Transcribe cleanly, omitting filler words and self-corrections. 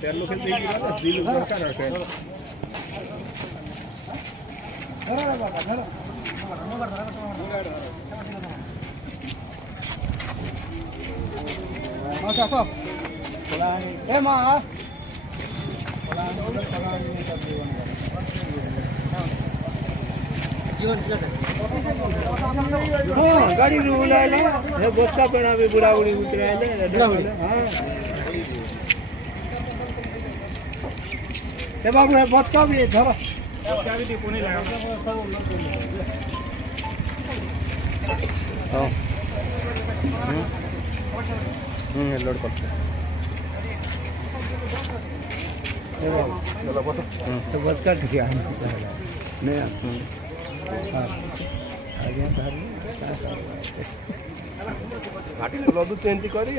ତେଲ କେତେ ଦେଇକି ଗଲା 2 ଲୋକ ଦରକାର ए माँ गाड़ी बुलाए बच्चा पेड़ा भी बुढ़ा बुढ़ी उतराए बाबू है बच्चा भी धर लोड करते बस काट गया नहीं लदु चेंती करी